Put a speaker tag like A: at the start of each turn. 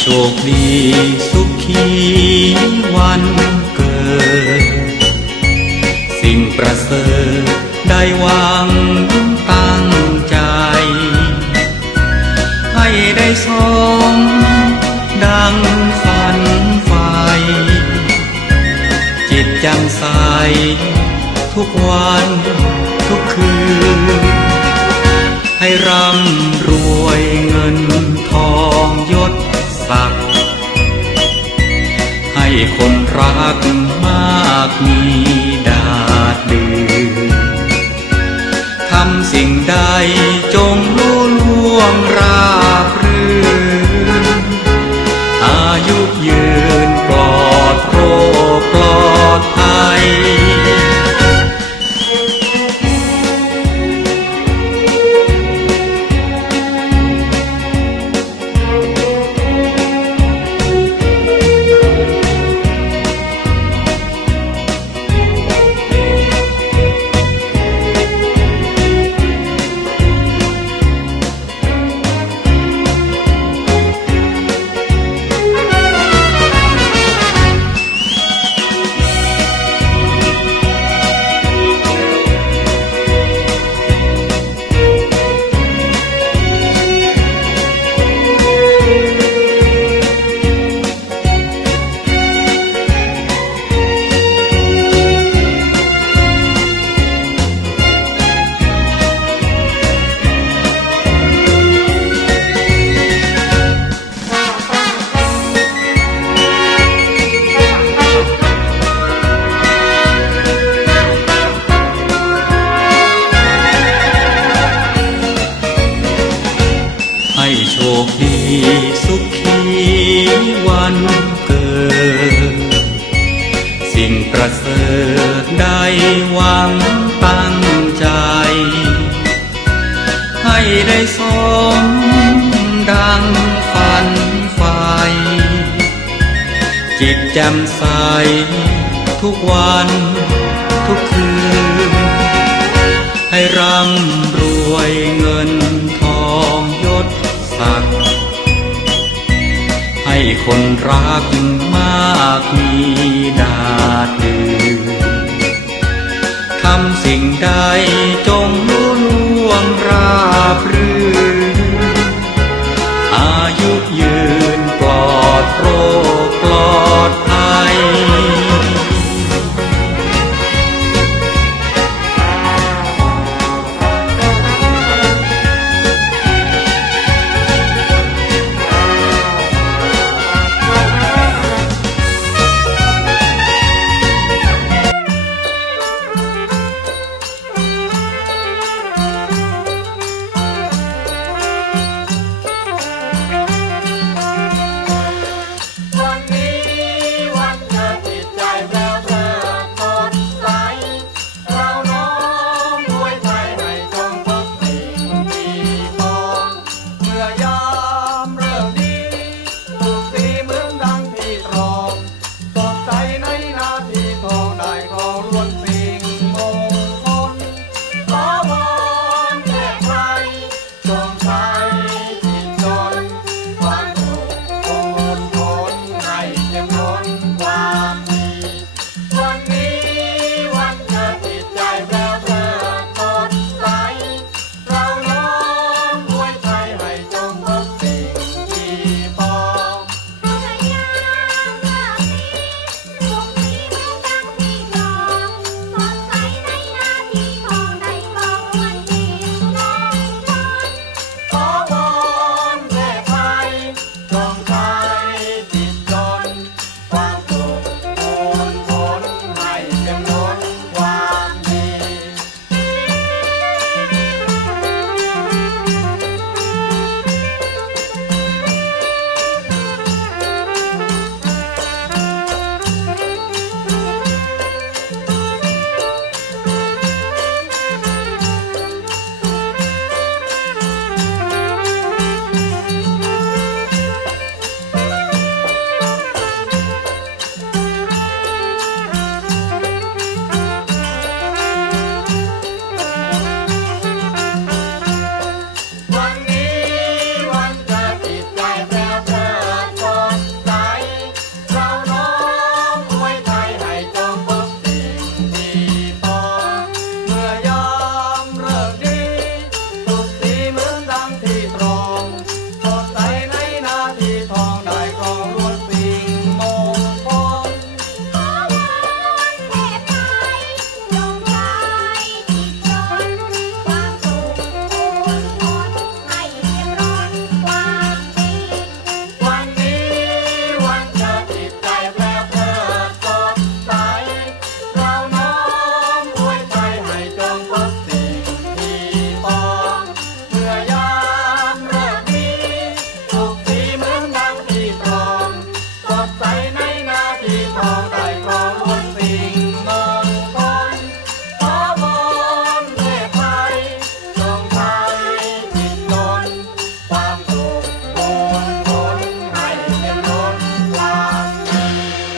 A: โชคดีสุขีวันเกิด สิ่งประเสริฐได้วังตั้งใจ ให้ได้สมดังฝันไฟจิตแจำใสทุกวันทุกคืน ให้ร่ำรวยเงินทองัก ให้คนรักมากมีดาดดืนทำสิ่งใดจงรู้ล่วงราบ ประเสริฐได้หวังตั้งใจ ให้ได้สมดังฝันไฟจิตแจ่มใสทุกวันทุกคืน ให้ร่ำรวยเงินทองยศศักดิ์ให้คนรักมากมีดา สิ่งใดจงรู้ล่วงราบรื่น